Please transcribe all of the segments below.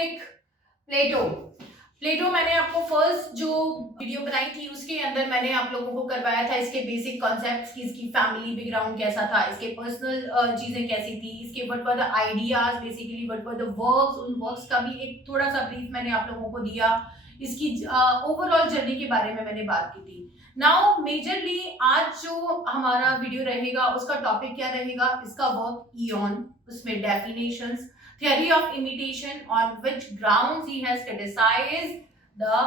Topic प्लेटो। प्लेटो मैंने आपको first जो वीडियो बनाई थी उसके अंदर मैंने आप लोगों को करवाया था इसके बेसिक कॉन्सेप्ट्स की, इसकी फैमिली बैकग्राउंड कैसा था, इसके पर्सनल चीजें कैसी थी, इसके what were the ideas, basically what were the works, उन वर्क्स का भी एक थोड़ा सा ब्रीफ मैंने आप लोगों को दिया। इसकी ओवरऑल जर्नी के बारे में मैंने बात की थी। नाउ मेजरली आज जो हमारा वीडियो रहेगा उसका टॉपिक क्या रहेगा, इसका वर्क इयन, उसमें definitions, theory of imitation on which grounds he has criticized the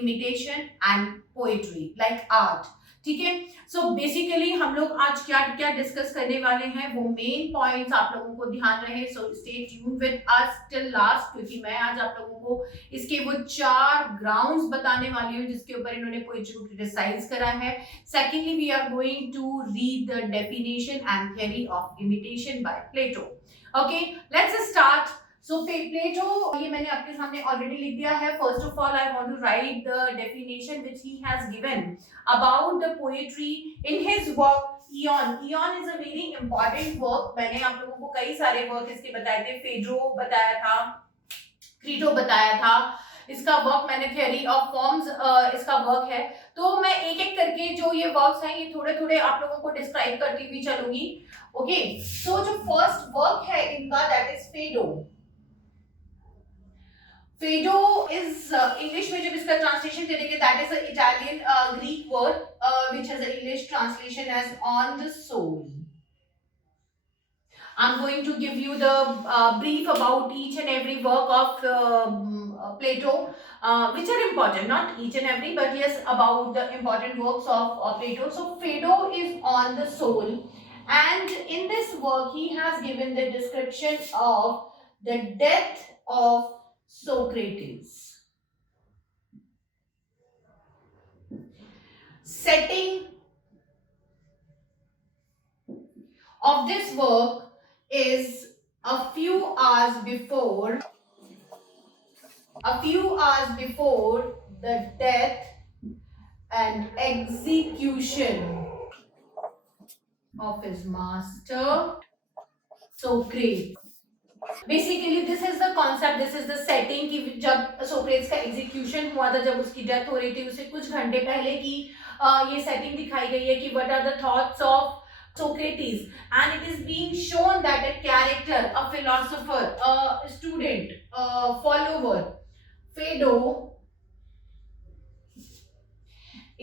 imitation and poetry like art। ठीक है, सो बेसिकली हम लोग आज क्या क्या डिस्कस करने वाले हैं वो मेन पॉइंट्स आप लोगों को ध्यान रहे, so stay tune with us till last, क्योंकि मैं आज आप लोगों को इसके वो 4 ग्राउंड्स बताने वाली हूँ जिसके ऊपर इन्होंने पोएट्री को क्रिटिसाइज करा है। Secondly we are going to read the definition and theory of imitation by Plato. Okay, let's start. So Plato, ये मैंने आपके सामने ऑलरेडी लिख दिया है। First of all I want to write the definition which he has given about the poetry in his work Ion. Ion is a very important work. मैंने आप लोगों को कई सारे वर्क इसके बताए थे, फेड्रो बताया था, क्रीटो बताया था, इसका वर्क मैंने थियरी ऑफ फॉर्म्स इसका वर्क है। तो मैं एक एक करके जो ये वर्क्स हैं ये थोड़े थोड़े आप लोगों को डिस्क्राइब करती हुई चलूंगी। ओके, सो जो फर्स्ट वर्क है इनका that is Phaedo. Phaedo is English में जब इसका ट्रांसलेशन करेंगे that is a Italian Greek word which has a English translation as on the soul. I'm going to give you the brief about each and every work of Plato, which are important, not each and every, but yes, about the important works of Plato. So, Phaedo is on the soul, and in this work, he has given the description of the death of Socrates. Setting of this work is a few hours before the death and execution of his master Socrates। Basically this is the concept, this is the setting कि जब Socrates का execution हुआ था, जब उसकी death हो रही थी उसे कुछ घंटे पहले की ये सेटिंग दिखाई गई है कि what are the thoughts of Socrates, and it is being shown that a character, a philosopher, a student, a follower, Phaedo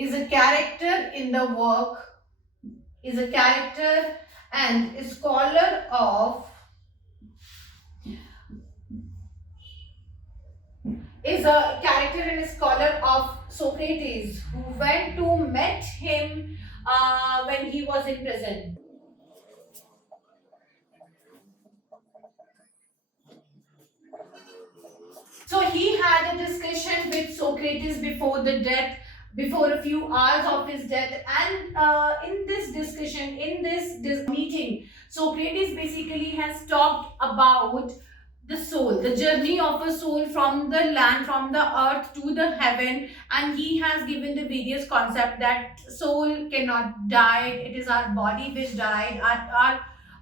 is a character in the work, is a character and a scholar of, is a character and a scholar of Socrates who went to meet him when he was in prison. So he had a discussion with Socrates before the death, before a few hours of his death, and in this discussion, in this meeting, Socrates basically has talked about the soul, the journey of a soul from the land, from the earth to the heaven, and he has given the various concept that soul cannot die, it is our body which died,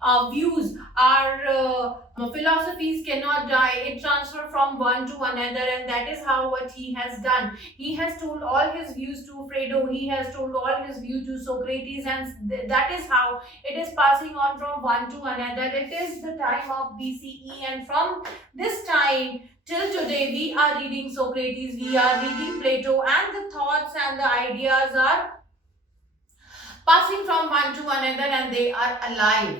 our views, our philosophies cannot die, it transfer from one to another, and that is how what he has done. He has told all his views to Phaedo, he has told all his views to Socrates, and that is how it is passing on from one to another. It is the time of BCE, and from this time till today we are reading Socrates, we are reading Plato, and the thoughts and the ideas are passing from one to another, and they are alive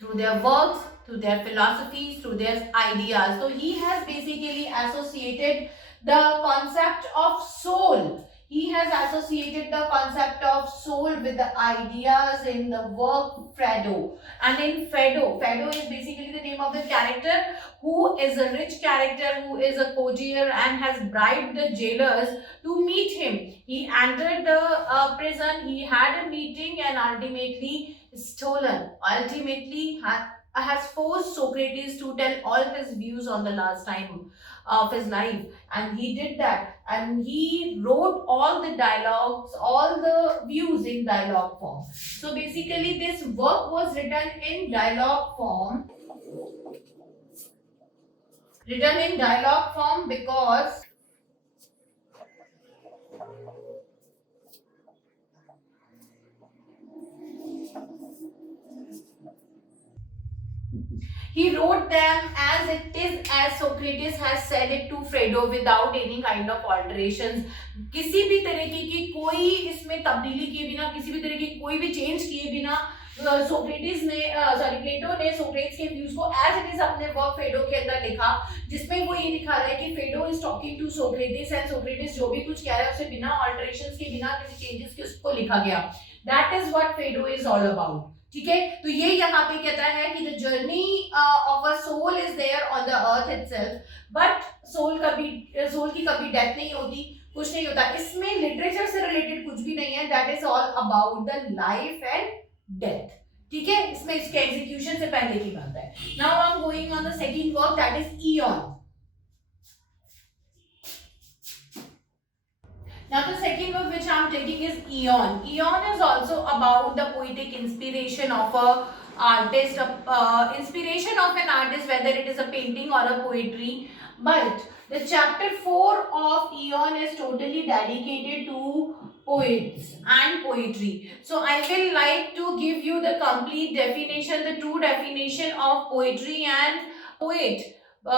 through their works, through their philosophies, through their ideas. So he has basically associated the concept of soul. He has associated the concept of soul with the ideas in the work Phaedo. And in Phaedo is basically the name of the character who is a rich character, who is a courtier and has bribed the jailers to meet him. He entered the prison, he had a meeting, and ultimately stolen, ultimately has forced Socrates to tell all his views on the last time of his life, and he did that, and he wrote all the dialogues, all the views in dialogue form. So basically this work was written in dialogue form, written in dialogue form because he wrote them as it is, as Socrates has said it to Phaedo without any kind of alterations. किसी भी तरीके की कोई इसमें तब्दीली किए बिना, किसी भी तरीके की कोई भी चेंज किए बिना सोक्रेटिस ने प्लेटो ने सोक्रेट्स के व्यूज को एज इट इज अपने वर्क फेडो के अंदर लिखा, जिसमें वो ये लिखा रहा है कि Phaedo is talking to Socrates and Socrates जो भी कुछ कह रहा है उसे बिना ऑल्टरेशंस के, बिना किसी चेंजेस के उसको लिखा गया. That is what Phaedo is all about. ठीक है, तो ये यहाँ पे कहता है कि the journey of a soul is there on the earth itself, but soul की कभी डेथ नहीं होती, कुछ नहीं होता. इसमें लिटरेचर से रिलेटेड कुछ भी नहीं है. That is all about the life and death. ठीक है, इसमें इसके एग्जीक्यूशन से पहले की बात है. Now I am going on the second work, that is Ian. Now the second book which I am taking is Aeon. Aeon is also about the poetic inspiration of a artist, inspiration of an artist, whether it is a painting or a poetry. But the chapter 4 of Aeon is totally dedicated to poets and poetry. So I will like to give you the complete definition, the true definition of poetry and poet,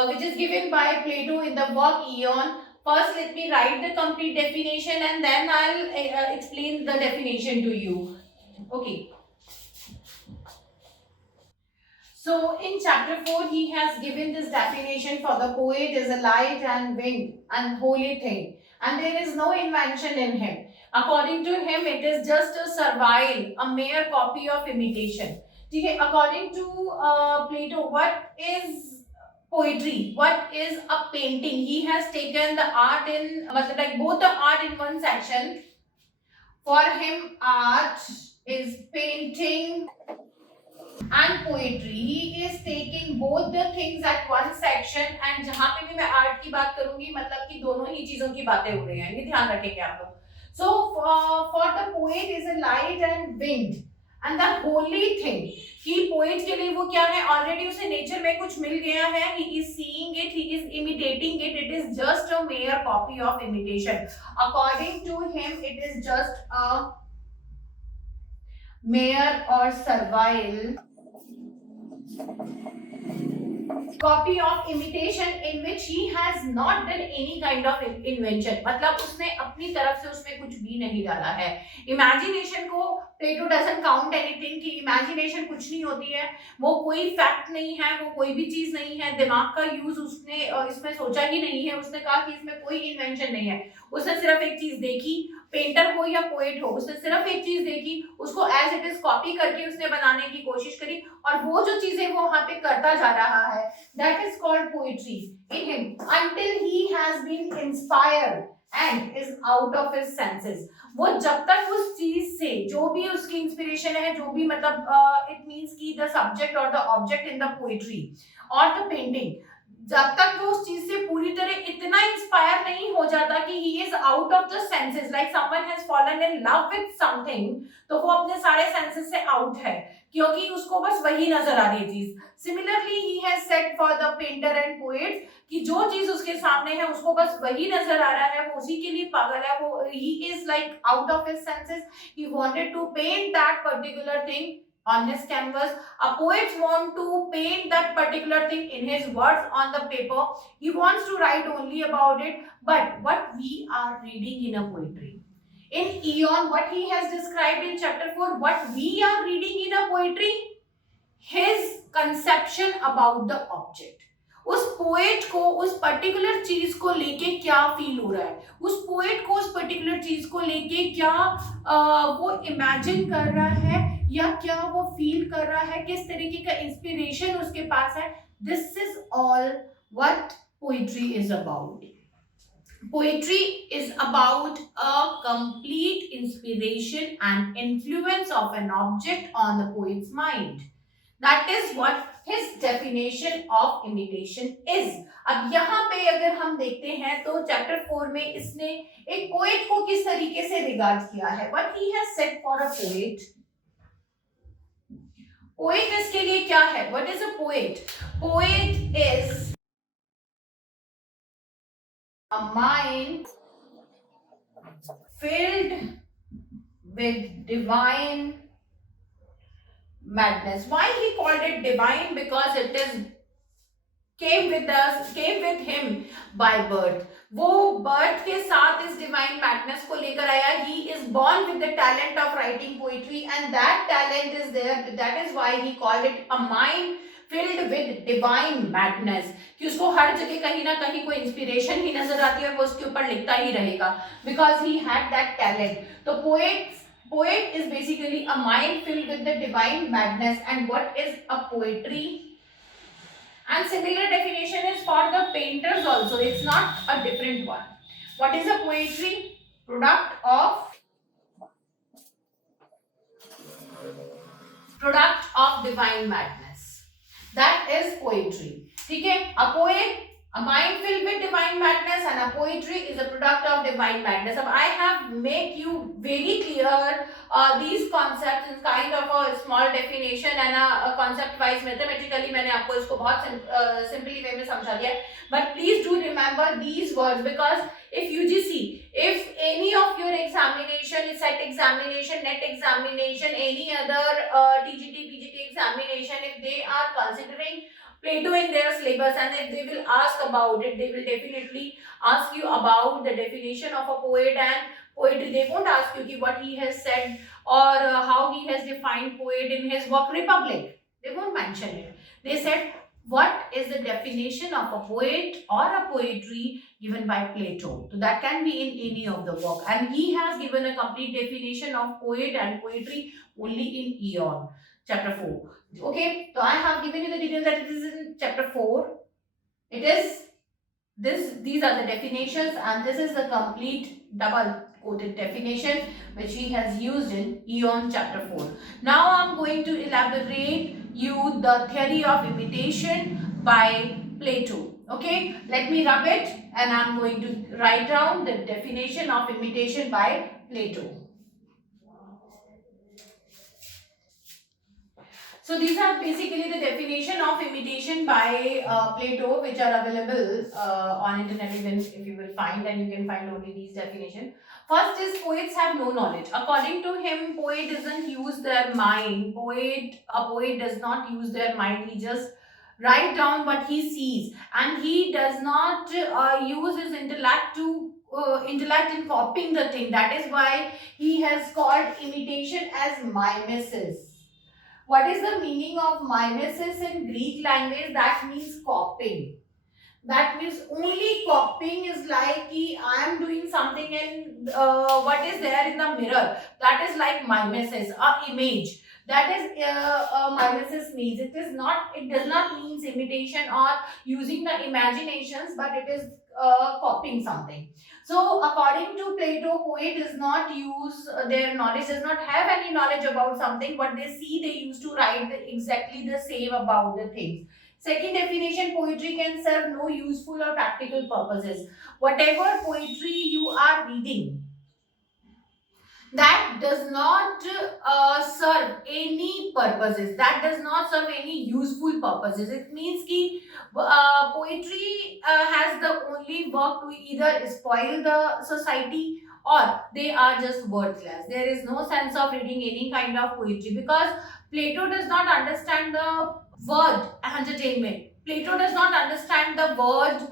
which is given by Plato in the work Aeon. First, let me write the complete definition and then I'll explain the definition to you. Okay. So, in chapter 4, he has given this definition for the poet is a light and winged and holy thing, and there is no invention in him. According to him, it is just a servile, a mere copy of imitation. Okay. According to Plato, what is poetry, what is a painting? He has taken the art in like both the art in one section. For him, art is painting and poetry. He is taking both the things at one section. And जहां पे भी मैं art की बात करूंगी मतलब कि दोनों ही चीजों की बातें हो रही हैं, ये ध्यान रखेंगे आप लोग. So for the poet is a light and wind and the holy thing. कि पोएट के लिए वो क्या है, ऑलरेडी उसे नेचर में कुछ मिल गया है. He is seeing it, he is imitating it, it is just a mere copy of imitation. According to him it is just a mere और servile copy of imitation in which he has not done any kind of invention. मतलब उसने अपनी तरफ से उसमें कुछ भी नहीं डाला है. इमेजिनेशन को प्लेटो डजंट काउंट एनीथिंग, कि इमेजिनेशन कुछ नहीं होती है, वो कोई फैक्ट नहीं है, वो कोई भी चीज नहीं है. दिमाग का यूज उसने इसमें सोचा ही नहीं है. उसने कहा कि इसमें कोई इन्वेंशन नहीं है. उसने सिर्फ एक चीज देखी, पेंटर हो या पोएट हो, उसने सिर्फ एक चीज देखी, उसको एज इट इज कॉपी करके उसने बनाने की कोशिश करी, और वो जो चीजें वो वहां पे करता जा रहा है, that is called poetry in him until he has been inspired and is out of his senses. वो जब तक उस चीज से जो भी उसकी इंस्पिरेशन है, जो भी मतलब इट मींस की द सब्जेक्ट और the object in the poetry और द पेंटिंग, जब तक वो उस चीज से पूरी तरह इतना इंस्पायर नहीं हो जाता कि he is out of the senses, like someone has fallen in love with something, तो वो अपने सारे सेंसेस से आउट है क्योंकि उसको बस वही नजर आ रही है चीज. Similarly he has said for the painter and poet कि जो चीज उसके सामने है उसको बस वही नजर आ रहा है, वो उसी के लिए पागल है. वो he is like out of his senses. He wanted to paint that particular thing on his canvas. A poet wants to paint that particular thing in his words on the paper. He wants to write only about it. But what we are reading in a poetry, in Aeon, what he has described in chapter 4, what we are reading in a poetry, his conception about the object. उस poet को उस particular चीज को लेके क्या feel हो रहा है, उस पोएट को उस पर्टिकुलर चीज को लेके क्या वो इमेजिन कर रहा है या क्या वो फील कर रहा है, किस तरीके का इंस्पिरेशन उसके पास है. This is all what poetry is about. Poetry is about a complete inspiration and influence of an object on the poet's mind. That is what his definition of imitation is. अब यहाँ पे अगर हम देखते हैं तो चैप्टर 4 में इसने एक पोएट को किस तरीके से रिगार्ड किया है. What he has said for a poet. Poet इसके लिए क्या है? What is a poet? Poet is a mind filled with divine madness. Why he called it divine? Because it is came with him by birth. वो birth के साथ इस divine madness को लेकर आया. He is born with the talent of writing poetry, and that talent is there. That is why he called it a mind filled with divine madness. कि उसको हर जगह कहीं ना कहीं कोई इंस्पिरेशन ही नजर आती है और वो उसके ऊपर लिखता ही रहेगा, because he had that talent. तो poet is basically a mind filled with the divine madness. And what is a poetry? And similar definition is for the painters also. It's not a different one. What is a poetry? Product of divine madness. That is poetry. ठीक है? A poet, a mind filled with divine madness, and a poetry is a product of divine madness. अब I have make you very clear these concepts in kind of a small definition and a concept wise mathematically मैंने आपको इसको बहुत simply way में समझा दिया. But please do remember these words, because if UGC, if any of your examination, set examination, net examination, any other TGT, PGT examination, if they are considering Plato in their syllabus, and if they will ask about it, they will definitely ask you about the definition of a poet and poetry. They won't ask you what he has said or how he has defined poet in his work Republic. They won't mention it. They said what is the definition of a poet or a poetry given by Plato. So that can be in any of the work, and he has given a complete definition of poet and poetry only in Aeon, chapter 4. Okay, so I have given you the details that it is in chapter 4. It is these are the definitions, and this is the complete double quoted definition which he has used in Aeon chapter 4. Now I am going to elaborate you the theory of imitation by Plato. Okay, let me rub it, and I am going to write down the definition of imitation by Plato. So these are basically the definition of imitation by Plato, which are available on internet, even if you will find, and you can find only these definitions. First is poets have no knowledge. According to him, poet doesn't use their mind. A poet does not use their mind. He just write down what he sees, and he does not use his intellect to intellect in copying the thing. That is why he has called imitation as mimesis. What is the meaning of mimesis in Greek language? That means copying. That means only copying is like I am doing something and what is there in the mirror. That is like mimesis, a image. That is mimesis means. It does not mean imitation or using the imaginations, but it is copying something. So according to Plato, poet does not use their knowledge, does not have any knowledge about something. What they see, they used to write exactly the same about the things. Second definition, poetry can serve no useful or practical purposes. Whatever poetry you are reading, that does not serve any purposes, that does not serve any useful purposes. It means ki poetry has the only work to either spoil the society or they are just worthless. There is no sense of reading any kind of poetry, because Plato does not understand the word entertainment. Plato does not understand the word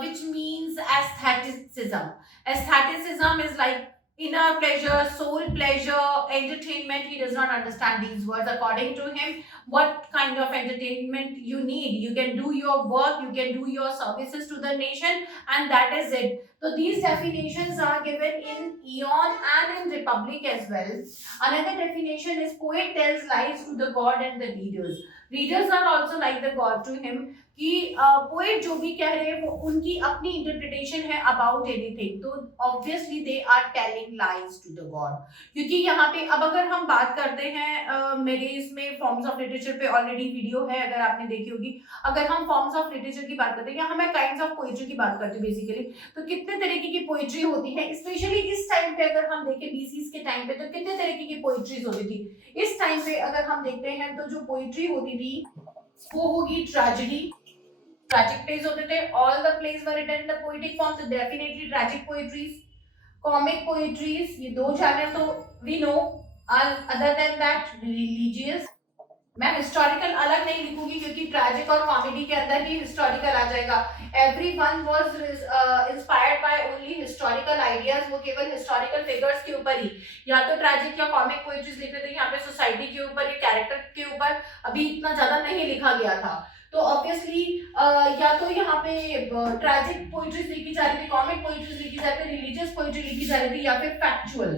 which means aestheticism. Aestheticism is like inner pleasure, soul pleasure, entertainment. He does not understand these words. According to him, what kind of entertainment you need? You can do your work, you can do your services to the nation, and that is it. So these definitions are given in Aeon and in Republic as well. Another definition is poet tells lies to the god and the readers. Readers are also like the god to him. कि poet जो भी कह रहे हैं वो उनकी अपनी interpretation है अबाउट एनीथिंग, तो obviously they are telling lies to the god. क्योंकि यहाँ पे अब अगर हम बात करते हैं मेरे इसमें फॉर्म्स ऑफ लिटरेचर पे ऑलरेडी वीडियो है, अगर आपने देखी होगी. अगर हम फॉर्म्स ऑफ लिटरेचर की बात करते हैं, यहाँ मैं काइंड्स ऑफ पोएट्री की बात करती हूँ बेसिकली. तो कितने तरीके की पोएट्री होती है, स्पेशली इस टाइम पे अगर हम देखें बीसीस के टाइम पे, तो कितने तरीके की पोएट्रीज होती थी. इस टाइम पे अगर हम देखते हैं तो जो पोएट्री होती थी वो होगी ट्रेजेडी, tragic plays होते थे. All the plays were written in the poetic form, so definitely tragic poetries. Comic poetries, ये दो channel तो we know. Other than that, religious. मैं हिस्टोरिकल अलग नहीं लिखूंगी क्योंकि ट्रैजिक और कॉमेडी के अंदर ही हिस्टोरिकल आ जाएगा. Everyone was inspired by only historical ideas. वो केवल हिस्टोरिकल फिगर्स के ऊपर ही या तो ट्रैजिक या कॉमिक पोएट्रीज लिख रहे थे. यहाँ पे सोसाइटी के ऊपर या कैरेक्टर के ऊपर अभी इतना ज्यादा नहीं लिखा गया था. तो ऑब्वियसली या तो यहाँ पे ट्रैजिक पोएट्रीज लिखी जा रही थी, कॉमिक पोएट्रीज लिखी जा रही थी, रिलीजियस पोएट्री लिखी जा रही थी, या फिर factual.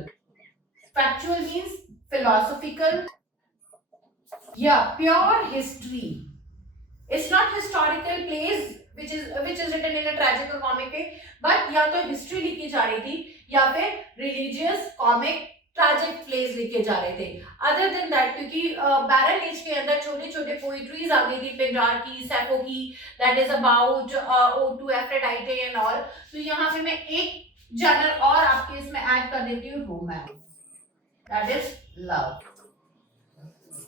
Factual means philosophical. Yeah, pure history. It's not historical plays which is written in a tragic or comic way, but या तो history लिखी जा रही थी या फिर religious, comic, tragic plays लिखे जा रहे थे. Other than that, क्योंकि barren age के अंदर छोटे छोटे poetries आ गई थी, पिंडार की, सैफो की, that is about ode to Aphrodite and all. तो यहाँ पे मैं एक genre और आपके इसमें add कर देती हूँ, romance. That is love.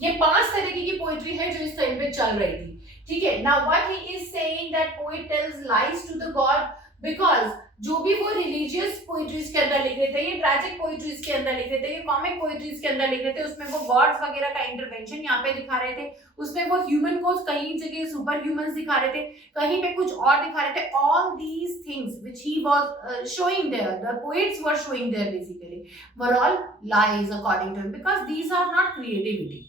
ये 5 तरीके की पोइट्री है जो इस टाइम पे चल रही थी. ठीक है. Now what he is saying that poet tells lies to the god, because जो भी वो रिलीजियस पोइट्रीज के अंदर लिख रहे थे, ये ट्रैजिक पोइट्रीज के अंदर लिख रहे थे, ये कॉमिक पोइट्रीज के अंदर लिख रहे थे, उसमें वो गॉड्स वगैरह का इंटरवेंशन यहाँ पे दिखा रहे थे. उसमें वो ह्यूमन को कहीं जगह सुपर ह्यूमंस दिखा रहे थे, कहीं पे कुछ और दिखा रहे थे. All these things which he was showing there, the poets were showing there basically, were all lies according to him, because these are not creativity.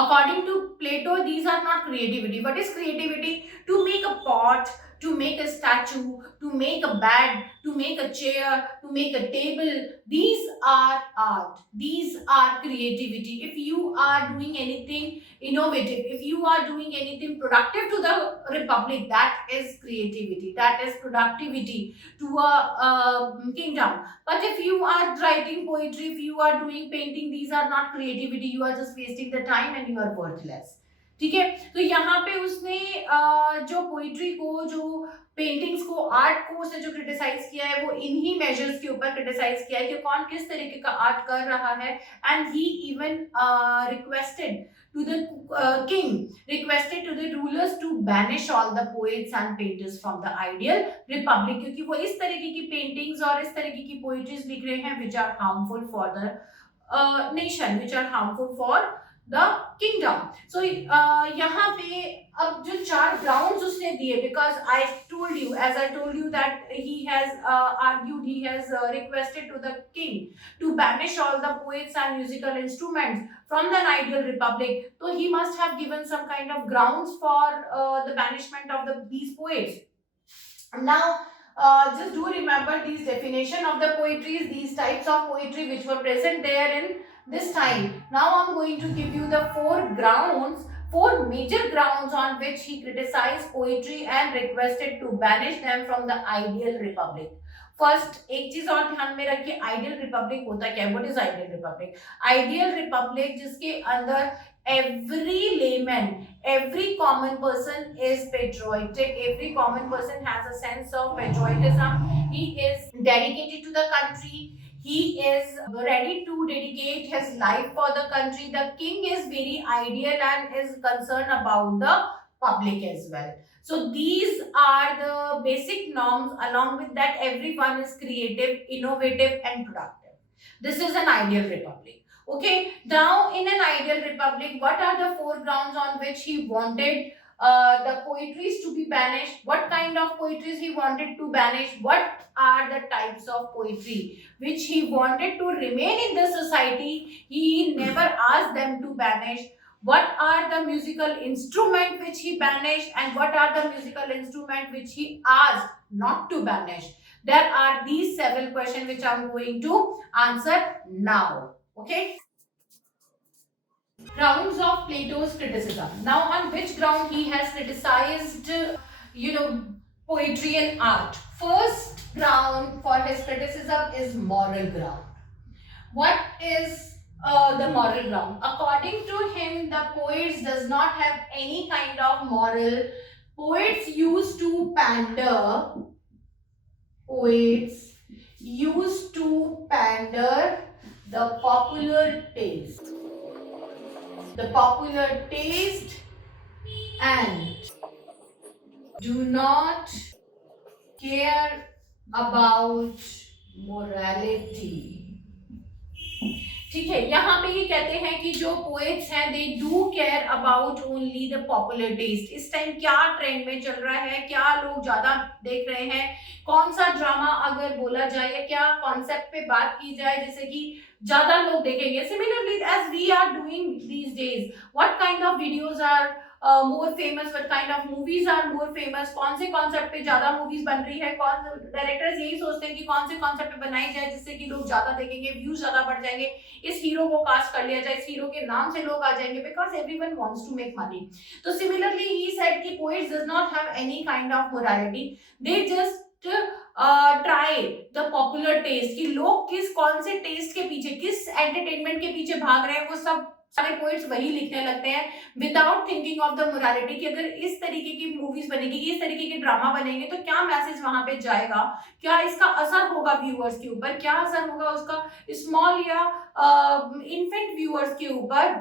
According to Plato, these are not creativity. What is creativity? To make a pot, to make a statue, to make a bed, to make a chair, to make a table. These are art. These are creativity. If you are doing anything innovative, if you are doing anything productive to the republic, that is creativity. That is productivity to a kingdom. But if you are writing poetry, if you are doing painting, these are not creativity. You are just wasting the time and you are worthless. ठीक है. तो यहाँ पे उसने जो poetry को, जो paintings को, आर्ट को उसने जो क्रिटिसाइज किया है वो इन्हीं मेजर्स के ऊपर क्रिटिसाइज किया है कि कौन किस तरीके का आर्ट कर रहा है. And he even requested to the king, requested to the rulers to banish all the poets and painters from the ideal republic, क्योंकि वो इस तरीके की पेंटिंग्स और इस तरीके की पोइट्रीज लिख रहे हैं which are harmful for the nation, which are harmful for the kingdom. So यहाँ पे अब जो 4 grounds उसने दिए, because I told you, as I told you that he has argued, he has requested to the king to banish all the poets and musical instruments from the ideal republic. So he must have given some kind of grounds for the banishment of these poets. Now just do remember these definition of the poetries, these types of poetry which were present there in this time. Now I'm going to give you the 4 major grounds on which he criticized poetry and requested to banish them from the ideal republic. First एक चीज और ध्यान में रखिए, ideal Republic होता क्या है? What is ideal Republic? Ideal Republic जिसके अंदर every layman, every common person is patriotic, every common person has a sense of patriotism, he is dedicated to the country, he is ready to dedicate his life for the country. The king is very ideal and is concerned about the public as well. So these are the basic norms. Along with that, everyone is creative, innovative and productive. This is an ideal republic. Okay, now in an ideal republic, what are the 4 grounds on which he wanted the poetries to be banished? What kind of poetries he wanted to banish? What are the types of poetry which he wanted to remain in the society? He never asked them to banish. What are the musical instrument which he banished, and what are the musical instrument which he asked not to banish? There are these 7 questions which I am going to answer now. Okay. Grounds of Plato's criticism. Now, on which ground he has criticized, poetry and art? First ground for his criticism is moral ground. What is the moral ground? According to him, the poets does not have any kind of moral. Poets used to pander. Poets used to pander the popular taste. The popular taste and do not care about morality. ठीक है, यहाँ पे ये कहते हैं कि जो poets हैं they do care about only the popular taste. इस टाइम क्या ट्रेंड में चल रहा है, क्या लोग ज्यादा देख रहे हैं, कौन सा ड्रामा अगर बोला जाए या क्या कॉन्सेप्ट पे बात की जाए जिससे कि ज्यादा लोग देखेंगे। Similarly as we are doing these days, what kind of videos are more famous, what kind of movies are more famous, कौन से कॉन्सेप्ट पे ज्यादा मूवीज बन रही है, कौन डायरेक्टर्स यही सोचते हैं कि कौन से कॉन्सेप्ट पे बनाई जाए जिससे कि लोग ज्यादा देखेंगे, व्यूज ज्यादा बढ़ जाएंगे, इस हीरो को कास्ट कर लिया जाए, इस हीरो के नाम से लोग आ जाएंगे, because everyone wants to make money. तो सिमिलरली ही सेड कि poets does not have any kind of morality, they just try the popular taste, कि लोग किस कौन से टेस्ट के पीछे, किस एंटरटेनमेंट के पीछे भाग रहे हैं, वो सब सारे पोइट्स वही लिखने लगते हैं without thinking of the morality, कि अगर इस तरीके की मूवीज बनेगी, इस तरीके के ड्रामा बनेंगे तो क्या मैसेज वहां पे जाएगा, क्या इसका असर होगा व्यूअर्स के ऊपर, क्या असर होगा उसका स्मॉल या इन्फेंट व्यूअर्स के ऊपर,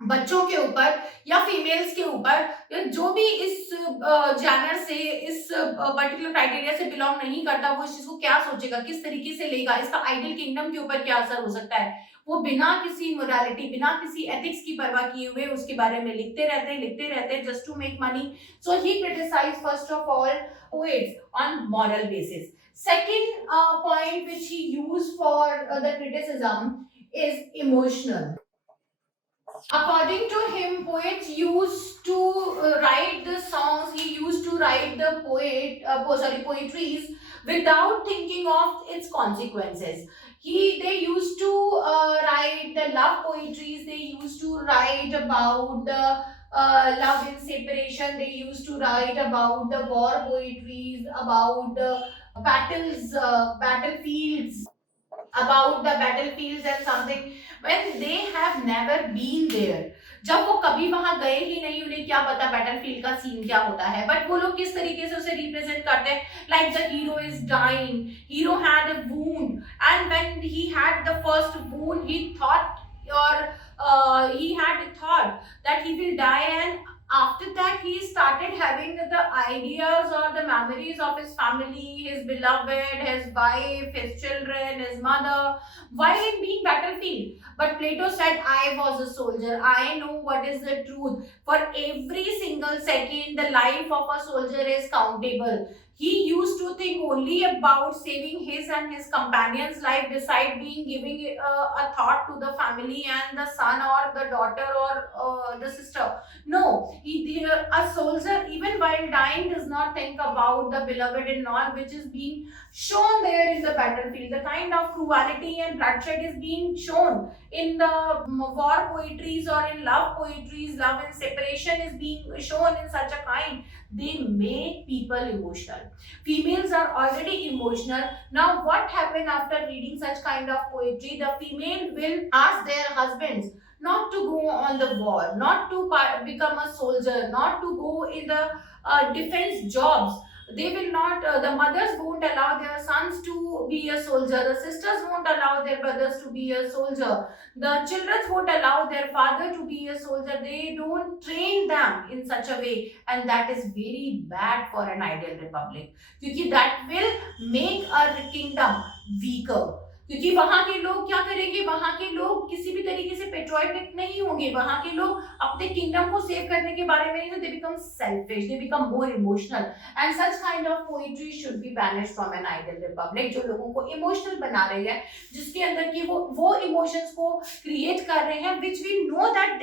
बच्चों के ऊपर या फीमेल्स के ऊपर, या जो भी इस जैनर से, इस पर्टिकुलर क्राइटेरिया से बिलोंग नहीं करता, वो इस चीज को क्या सोचेगा, किस तरीके से लेगा, इसका आइडियल किंगडम के ऊपर क्या असर हो सकता है। वो बिना किसी मोरालिटी, बिना किसी एथिक्स की परवाह किए हुए उसके बारे में लिखते रहते हैं just to make money. So he criticise first of all poets on moral basis. Second point which he used for the criticism is emotional. According to him, poets used to write the songs. He used to write the poetries without thinking of its consequences. They used to write the love poetries. They used to write about the love in separation. They used to write about the war poetries, about the battlefields, about the battlefields and something when they have never been there। जब वो कभी वहां गए ही नहीं, उन्हें क्या पता battlefield का सीन क्या होता है, बट वो लोग किस तरीके से उसे रिप्रेजेंट करते हैं, like the hero is dying, hero had a wound and when he had the first wound he thought or he had thought that he will die, and after that he started having the ideas or the memories of his family, his beloved, his wife, his children, his mother, while in being battlefield. But Plato said, I was a soldier, I know what is the truth, for every single second the life of a soldier is countable. He used to think only about saving his and his companion's life beside being giving a thought to the family and the son or the daughter or the sister. No, a soldier even while dying does not think about the beloved and all, which is being shown there in the battlefield. The kind of cruelty and bloodshed is being shown in the war poetries or in love poetries. Love and separation is being shown in such a kind, they make people emotional. Females are already emotional. Now what happened after reading such kind of poetry, the female will ask their husbands not to go on the war, not to become a soldier, not to go in the defense jobs. They will not, the mothers won't allow their sons to be a soldier, the sisters won't allow their brothers to be a soldier, the children won't allow their father to be a soldier. They don't train them in such a way, and that is very bad for an ideal republic, क्योंकि that will make a kingdom weaker। क्योंकि वहां के लोग क्या करेंगे, वहां के लोग किसी भी तरीके से पेट्रियोटिक नहीं होंगे, वहां के लोग अपने किंगडम को सेव करने के बारे में नहीं, तो they become selfish, they become more emotional, and such kind of poetry should be banished from an ideal Republic, जो लोगों को इमोशनल बना रही है, जिसके अंदर की वो इमोशंस को क्रिएट कर रहे हैं which we know that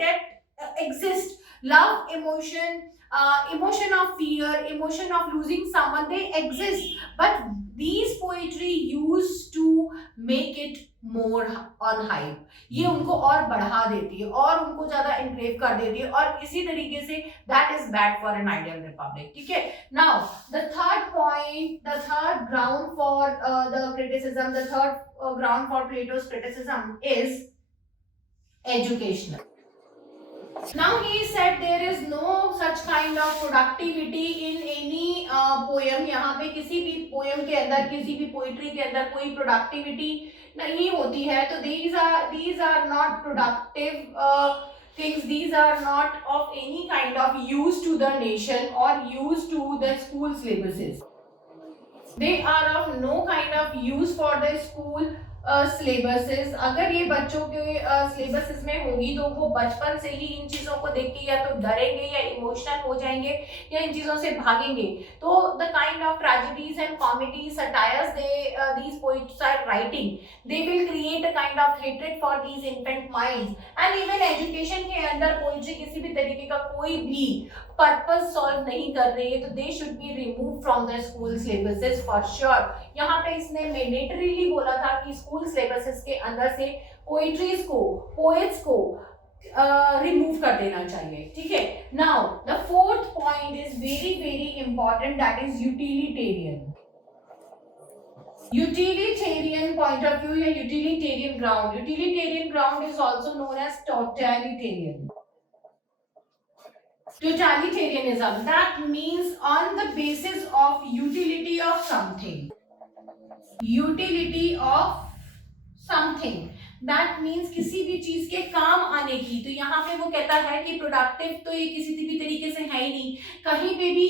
exist, love emotion, emotion of fear, emotion of losing someone, they exist, but these poetry used to make it more on hype। ये उनको और बढ़ा देती है और उनको ज्यादा एनक्रेव कर देती है, और इसी तरीके से that is bad for an ideal republic। ठीक है, now the third point, the third ground for the criticism, the third ground for Plato's criticism is educational। Now he said there is no such kind of productivity in any poem। यहाँ पे किसी भी poem के अंदर, किसी भी poetry के अंदर कोई प्रोडक्टिविटी नहीं होती है, तो these are not productive। things, these are not of any kind of use to the nation or use to the school syllabuses. They are of no kind of use for the school syllabuses. अगर ये बच्चों के syllabuses में होगी तो वो बचपन से ही इन चीज़ों को देख के या तो डरेंगे या इमोशनल हो जाएंगे या इन चीज़ों से भागेंगे. तो the kind of tragedies and comedy satires these poets are writing, they will create a kind of hatred for these infant minds. And even education के अंदर poetry किसी भी तरीके का कोई भी पर्पस सॉल्व नहीं कर रही है तो दे should be remove from the school syllabuses for sure. यहाँ पे इसने मैंडेटरीली बोला था कि स्कूल सिलेबसेस के अंदर से पोएट्रीज को, पोएट्स को रिमूव कर देना चाहिए. ठीक है. Now the fourth point is very very important, that is utilitarian. Utilitarian point of view या utilitarian ground. Utilitarian ground is also known as totalitarian. Totalitarianism, that means on the basis of utility of something. Utility of something, that means किसी भी चीज के काम आने की. तो यहाँ पे वो कहता है कि प्रोडक्टिव तो ये किसी भी तरीके से है ही नहीं. कहीं पे भी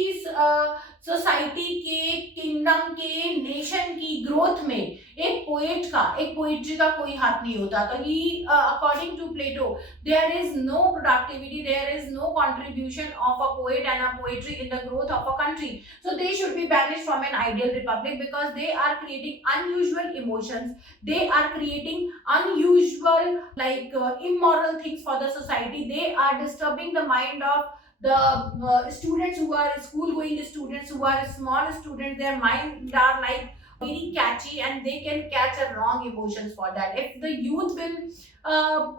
सोसाइटी के, किंगडम के, नेशन की ग्रोथ में एक पोएट का, एक पोएट्री का कोई हाथ नहीं होता. तो he according to Plato there is no productivity, there is no contribution of a poet and a poetry in the growth of a country. So they should be banished from an ideal republic because they are creating unusual emotions, they are creating unusual like immoral things for the society. They are disturbing the mind of the students who are school going students, who are small students. Their minds are like very catchy and they can catch a wrong emotions for that. If the youth will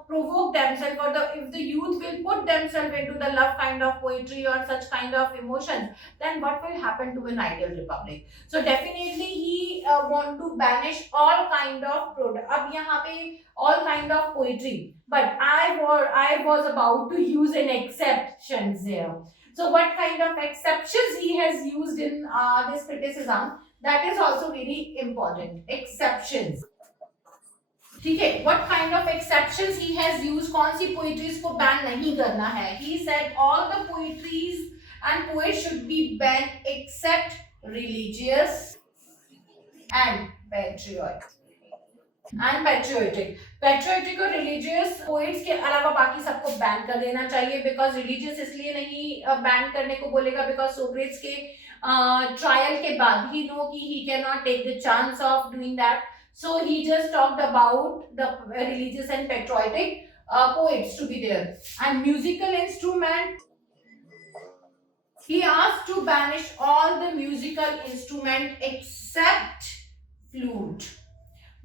provoke themselves, or if the youth will put themselves into the love kind of poetry or such kind of emotions, then what will happen to an ideal republic? So definitely he want to banish all kind of product. अब यहाँ पे all kind of poetry, but I was about to use an exceptions here. So what kind of exceptions he has used in this criticism, that is also very important. Exceptions. ठीक है. What kind of exceptions he has used? कौन सी poetries को ban नहीं करना है? He said all the poetries and poets should be banned except religious and patriotic. And patriotic. Patriotic और religious poets के अलावा बाकी सबको ban कर देना चाहिए. Because religious इसलिए नहीं ban करने को बोलेगा because Socrates के trial के बाद he know कि he cannot take the chance of doing that. So he just talked about the religious and patriotic poets to be there. And musical instrument, he asked to banish all the musical instrument except flute,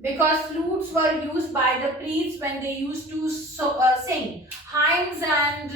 because flutes were used by the priests when they used to sing hymns and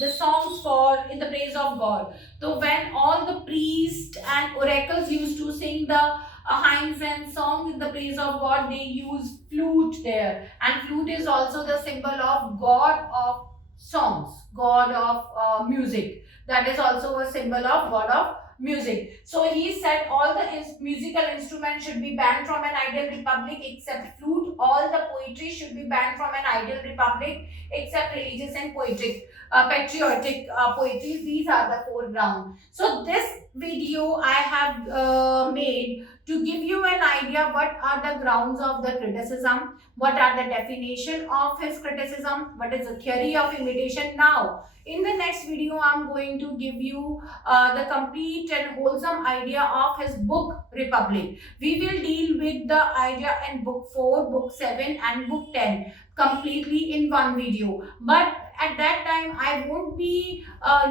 the songs for in the praise of God. So when all the priests and oracles used to sing the hymns and songs in the praise of God, they use flute there. And flute is also the symbol of God of songs, God of music. That is also a symbol of God of music. So he said all the musical instruments should be banned from an ideal republic except flute. All the poetry should be banned from an ideal republic except religious and poetic, patriotic poetry. These are the four grounds. So this video I have made to give you an idea what are the grounds of the criticism, what are the definition of his criticism, what is the theory of imitation. Now in the next video I am going to give you the complete and wholesome idea of his book Republic. We will deal with the idea in book 4, book 7 and book 10 completely in one video. But at that time I won't be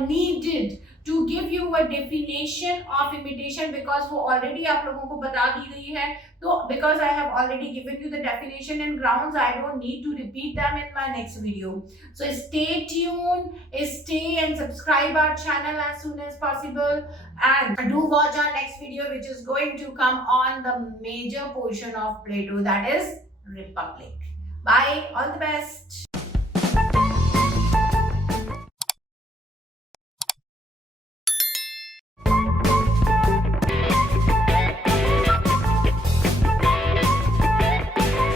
needed to give you a definition of imitation because वो already आप लोगों को बता दी गई है. So because I have already given you the definition and grounds, I don't need to repeat them in my next video. So stay tuned, stay and subscribe our channel as soon as possible, and do watch our next video which is going to come on the major portion of Plato, that is Republic. Bye, all the best.